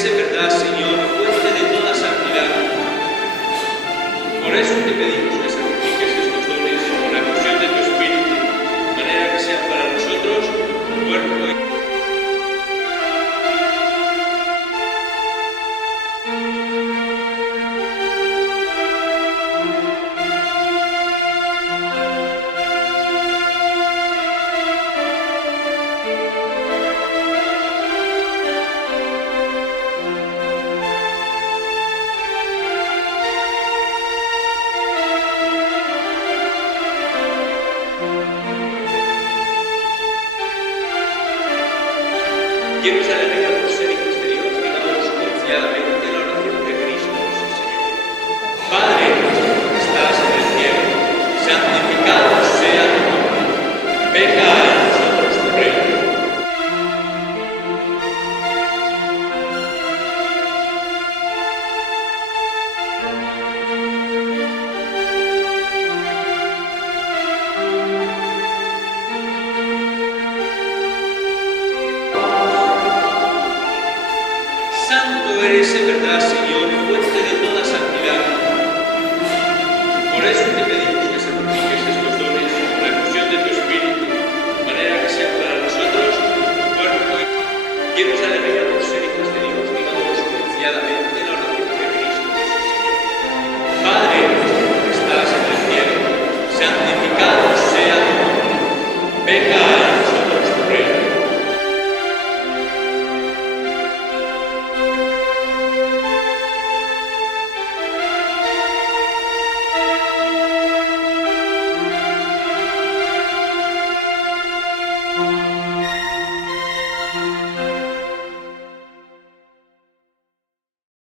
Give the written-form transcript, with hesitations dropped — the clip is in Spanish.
es en verdad, Señor, fuente de toda santidad. Por eso te pedimos que santifiques estos dones con la efusión de tu Espíritu, de manera que sean para nosotros cuerpo y llenos de alegría por ser hijos de Dios, digamos confiadamente: